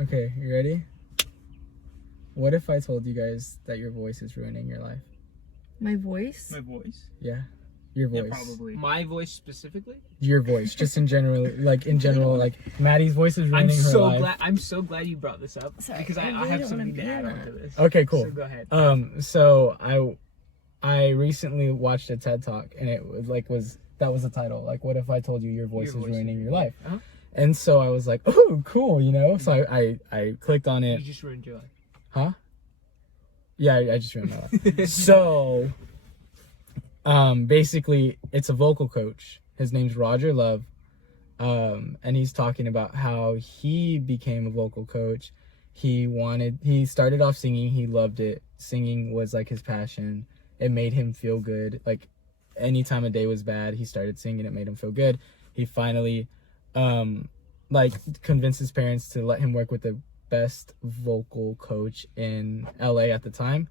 Okay, you ready? What if I told you guys that your voice is ruining your life? My voice? My voice? Yeah, your voice. Yeah, probably. My voice specifically? Your voice, just in general, like Maddie's voice is ruining her life. I'm so glad you brought this up. Sorry, because I I really have don't something wanna to add do on that. to this. Okay, cool. So go ahead. So I recently watched a TED Talk, and it was that was the title. Like, what if I told you your voice is ruining your life? Uh-huh. And so I was like, oh, cool, you know. So I clicked on You it. just ruined your life. Huh? Yeah, I just ruined my life. So, basically, it's a vocal coach. His name's Roger Love. And he's talking about how he became a vocal coach. He started off singing. He loved it. Singing was like his passion. It made him feel good. Like, any time a day was bad, he started singing. It made him feel good. He finally, convinced his parents to let him work with the best vocal coach in LA at the time.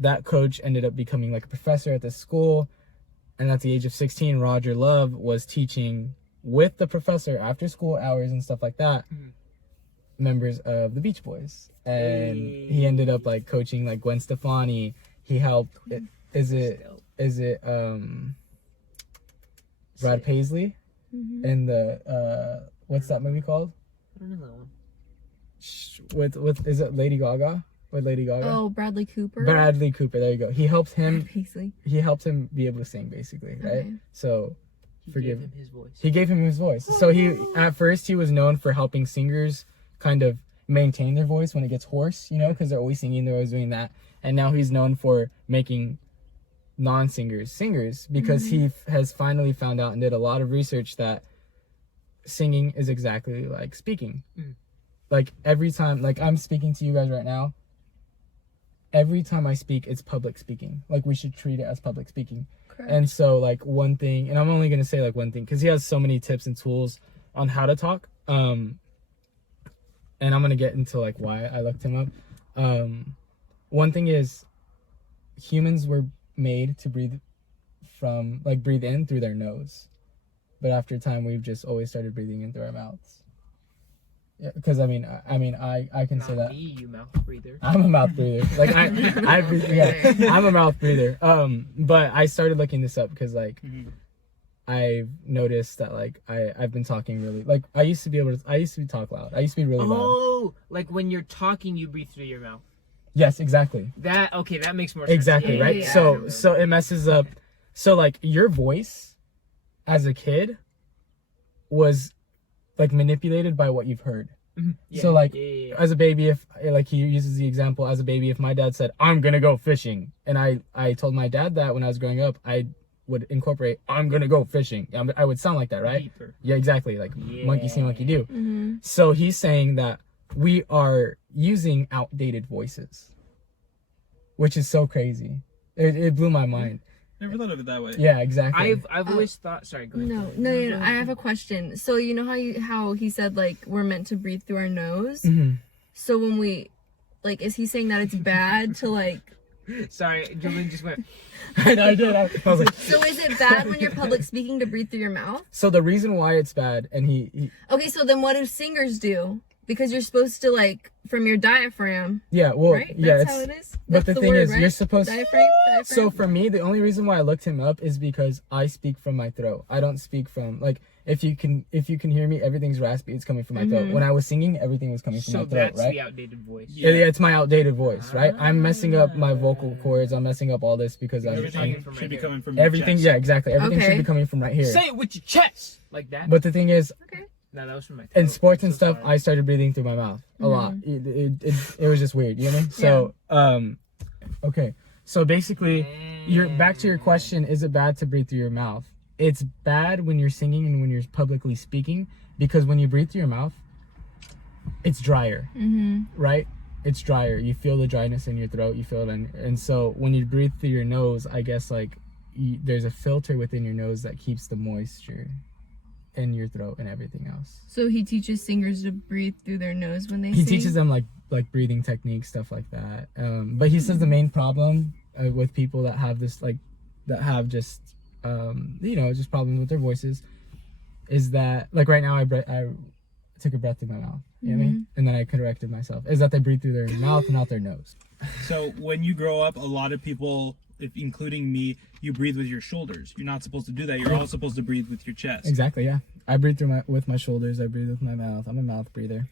That coach ended up becoming like a professor at the school. And at the age of 16, Roger Love was teaching with the professor after school hours and stuff like that, members of the Beach Boys. And he ended up like coaching like Gwen Stefani. He helped, Brad Paisley in the, what's that movie called? I don't know that one. With is it Lady Gaga? With Lady Gaga? Oh, Bradley Cooper. Bradley Cooper, there you go. He helped him Paisley. he helped him be able to sing, basically, right? Okay. So He forgive gave him his voice. he gave him his voice. So at first he was known for helping singers kind of maintain their voice when it gets hoarse, you know, because they're always singing, they're always doing that. And now he's known for making non-singers singers, because he has finally found out and did a lot of research that singing is exactly like speaking. Like, every time, like, I'm speaking to you guys right now, every time I speak, it's public speaking. Like, we should treat it as public speaking. Correct. And so, like, one thing, and I'm only going to say, like, one thing, because he has so many tips and tools on how to talk. And I'm going to get into, like, why I looked him up. One thing is, humans were made to breathe in through their nose. But after time, we've just always started breathing in through our mouths. Yeah, because I can say that. Me, you mouth breather. I'm a mouth breather. Like, I breathe, yeah, I'm a mouth breather. But I started looking this up because, like, I've noticed that, like, I've been talking really, like, I used to talk loud. I used to be really loud. Oh, like when you're talking, you breathe through your mouth. Yes, exactly. That makes more sense. Exactly, Yeah, right? yeah. So it messes up. So, like, your voice as a kid was, like, manipulated by what you've heard. Yeah, So, like, yeah. as a baby, if, like, he uses the example, as a baby, if my dad said, I'm gonna go fishing, and I told my dad that when I was growing up, I would incorporate, I'm gonna go fishing. I would sound like that, right? Deeper. Yeah, exactly. Like, monkey see, monkey do. So he's saying that we are using outdated voices, which is so crazy. It blew my mind. Never thought of it that way. Yeah, exactly. I've always thought. Sorry, go ahead. No. I have a question. So you know how he said, like, we're meant to breathe through our nose. So when we, like, is he saying that it's bad to, like? Sorry, Julian just went. I did. I was like, So is it bad when you're public speaking to breathe through your mouth? so the reason why it's bad, and he Okay, so then what do singers do? Because you're supposed to, like, from your diaphragm, yeah, well, right? yeah, That's how it is. but That's the thing word, is, right? you're supposed. diaphragm. So for me, the only reason why I looked him up is because I speak from my throat. I don't speak from, like, if you can hear me, everything's raspy. It's coming from my throat. When I was singing, everything was coming from So my throat, that's right? the outdated voice. Yeah, it's my outdated voice, right? I'm messing up my vocal cords. I'm messing up all this because Everything from should right be here. coming from your everything. chest. Yeah, exactly. Everything should Okay. be coming from right here. Say it with your chest, like that. But the thing is, Okay. No, that was from my. in throat. sports and So stuff, sorry. I started breathing through my mouth a lot. It was just weird, you know what I mean? So, okay. So basically, you're back to your question, is it bad to breathe through your mouth? It's bad when you're singing and when you're publicly speaking, because when you breathe through your mouth, it's drier, right? It's drier. You feel the dryness in your throat. You feel it, and so when you breathe through your nose, I guess, like, there's a filter within your nose that keeps the moisture in your throat and everything else. So he teaches singers to breathe through their nose when they He sing? teaches them like breathing techniques, stuff like that. But he says the main problem with people that have this, like, that have just just problems with their voices, is that, like, right now took a breath through my mouth. You know what I mean? And then I corrected myself. Is that they breathe through their mouth and out their nose. So when you grow up, a lot of people, including me, you breathe with your shoulders. You're not supposed to do that. You're all supposed to breathe with your chest. Exactly, yeah. I breathe with my shoulders. I breathe with my mouth. I'm a mouth breather.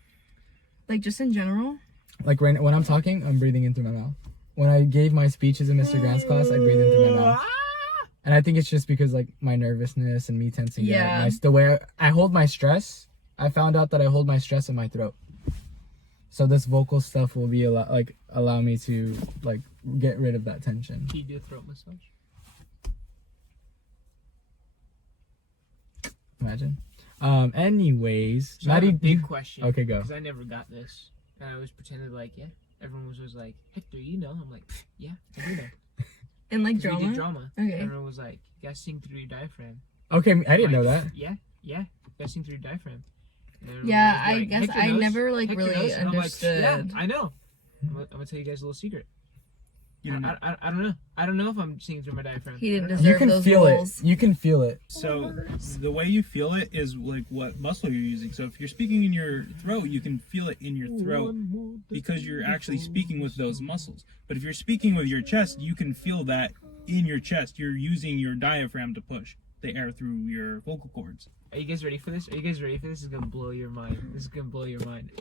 Like just in general? Like when I'm talking, I'm breathing in through my mouth. When I gave my speeches in Mr. Grant's class, I breathe in through my mouth. And I think it's just because like my nervousness and me tensing Yeah. up. The way I hold my stress, I found out that I hold my stress in my throat. So this vocal stuff will be allow me to like get rid of that tension. Can you do a throat massage? Imagine. Anyways, So I have a Maddie, big question. Okay, go. Because I never got this, and I always pretended like, yeah. Everyone was always like, Hector, you know? I'm like, yeah, I do know. In like 'Cause we drama? did drama. Okay. Everyone was like, you gotta sing through your diaphragm. Okay, I didn't I'm know like, that. Yeah, you gotta sing through your diaphragm. And everyone Yeah, was I like, guess "Hector I knows. never like Hector really knows." And I'm like, understood. yeah, I know. I'm gonna tell you guys a little secret. You don't know. I don't know. I don't know if I'm singing through my diaphragm. He didn't I don't know. deserve You can those feel roles. it. You can feel it. So the way you feel it is like what muscle you're using. So if you're speaking in your throat, you can feel it in your throat because you're actually speaking with those muscles. But if you're speaking with your chest, you can feel that in your chest. You're using your diaphragm to push the air through your vocal cords. Are you guys ready for this? Are you guys ready for this? This is gonna blow your mind. This is gonna blow your mind.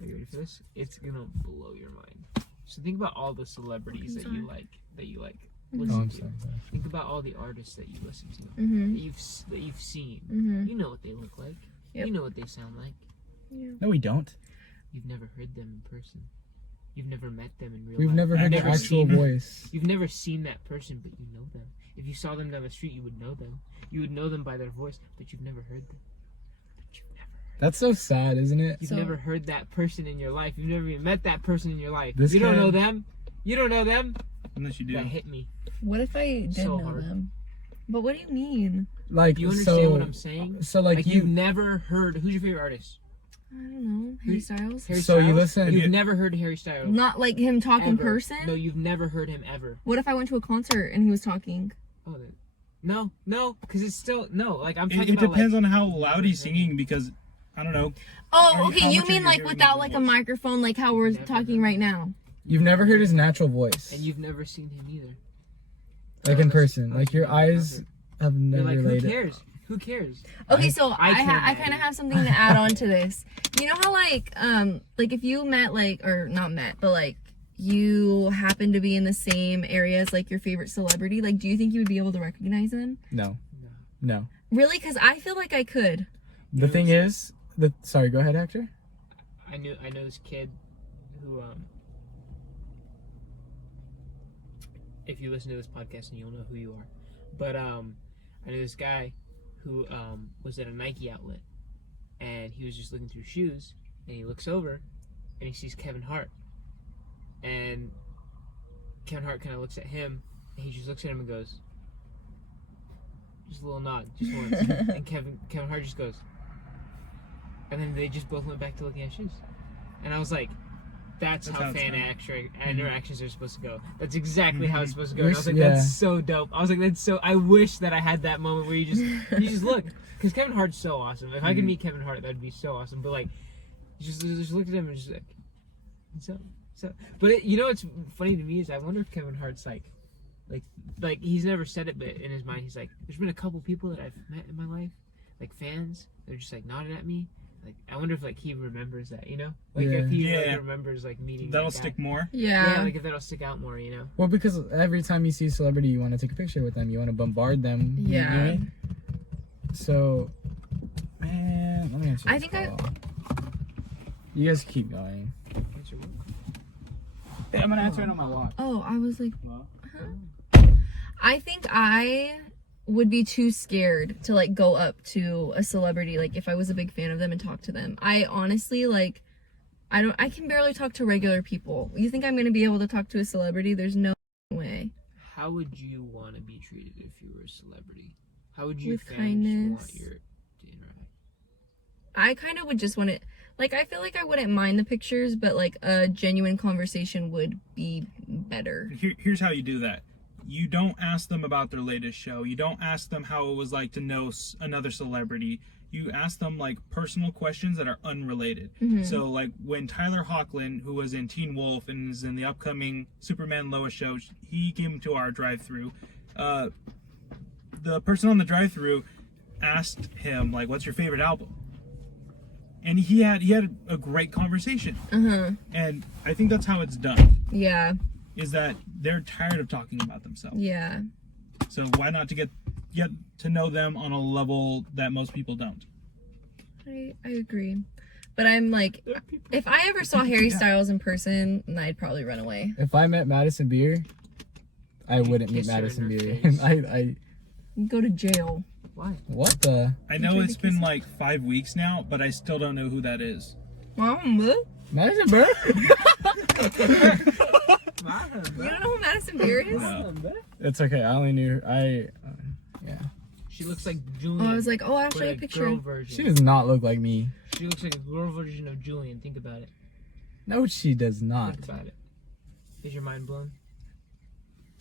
Are you ready for this? It's gonna blow your mind. So think about all the celebrities that you like. Oh, Listen I'm to. sorry. Think about all the artists that you listen to. Mm-hmm. That you've seen. Mm-hmm. You know what they look like. Yep. You know what they sound like. No, we don't. You've never heard them in person. You've never met them in real We've life. never You've heard never their actual seen- voice. You've never seen that person, but you know them. If you saw them down the street, you would know them. You would know them by their voice, but you've never heard them. That's so sad, isn't it? You've So- never heard that person in your life. You've never even met that person in your life. This You don't kid- know them. You don't know them. Unless you do. That hit me. What if I did So know hard. them? But what do you mean? Like, Do you understand so, what I'm saying? so like You've you. never heard. Who's your favorite artist? I don't know. Harry Styles? Harry So you Styles? listen- You've Yeah. never heard Harry Styles. Not like him talk in Ever. person? No, you've never heard him ever. What if I went to a concert and he was talking? Oh, then. No, because it's still no. Like I'm It, talking it about. depends like, on how loud he's singing because I don't know. Oh, How okay. You much are mean you like hearing without of like the a voice? microphone, like how we're Never talking heard right him. now? You've never heard his natural voice, And you've never seen him either. like in person. Like your eyes have You're never like, who laid. cares? Who cares? Okay, so I care, I kind Maddie. of have something to add on to this. You know how like if you met like or not met, but like you happen to be in the same area as like your favorite celebrity, like do you think you would be able to recognize them? No, No. no. Really? Because I feel like I could. The thing is, sorry. Go ahead, Hector. I know this kid who if you listen to this podcast and you'll know who you are. But I know this guy who was at a Nike outlet and he was just looking through shoes and he looks over and he sees Kevin Hart. And Kevin Hart kind of looks at him and he just looks at him and goes, just a little nod, just once. And Kevin Hart just goes, and then they just both went back to looking at shoes. And I was like, that's how it's fan done. interactions are supposed to go. That's exactly how it's supposed to go. You're And I was like, yeah. that's so dope. I was like, that's so. I wish that I had that moment where you just look, because Kevin Hart's so awesome. If I could meet Kevin Hart, that'd be so awesome. But like, just looked at him and just like, so. But you know what's funny to me is I wonder if Kevin Hart's like he's never said it, but in his mind he's like, there's been a couple people that I've met in my life, like fans. They're just like nodding at me. Like I wonder if like he remembers that, you know, like if he Yeah. like, remembers like meeting. That'll that guy. stick more. Yeah, Yeah. like if that'll stick out more, you know. Well, because every time you see a celebrity, you want to take a picture with them. You want to bombard them. you know what I Yeah. mean? So, man, let me answer. I this think I- call. You guys keep going. Answer what? I'm gonna answer it on my watch. Oh, I was like, Well, I think I would be too scared to like go up to a celebrity like if I was a big fan of them and talk to them. I honestly like I can barely talk to regular people. You think I'm going to be able to talk to a celebrity? There's no way. How would you want to be treated if you were a celebrity? How would you With fans kindness. want to interact? I kind of would just want it like I feel like I wouldn't mind the pictures, but like a genuine conversation would be better. Here's how you do that. You don't ask them about their latest show. You don't ask them how it was like to know another celebrity. you ask them like personal questions that are unrelated. Mhm. So like when Tyler Hoechlin, who was in Teen Wolf and is in the upcoming Superman Lois show, he came to our drive-through. The person on the drive-through asked him like, "What's your favorite album?" And he had a great conversation. And I think that's how it's done. Yeah. Is that they're tired of talking about themselves. Yeah. So why not to get to know them on a level that most people don't? I agree. But I'm like, if I ever saw Harry Styles in person, then I'd probably run away. If I met Madison Beer, I wouldn't meet Kiss her in Madison her Beer. face. I Go to jail. Why? what the I know tried it's to been kiss her? like 5 weeks now, but I still don't know who that is. Mom, Madison Beer? you don't know who Madison Beer is? No. It's okay. I only knew yeah. She looks like Julian. Oh, I was like, oh, I'll but show you a a picture. girl version. She does not look like me. She looks like a girl version of Julian. Think about it. No, she does not. Think about it. Is your mind blown?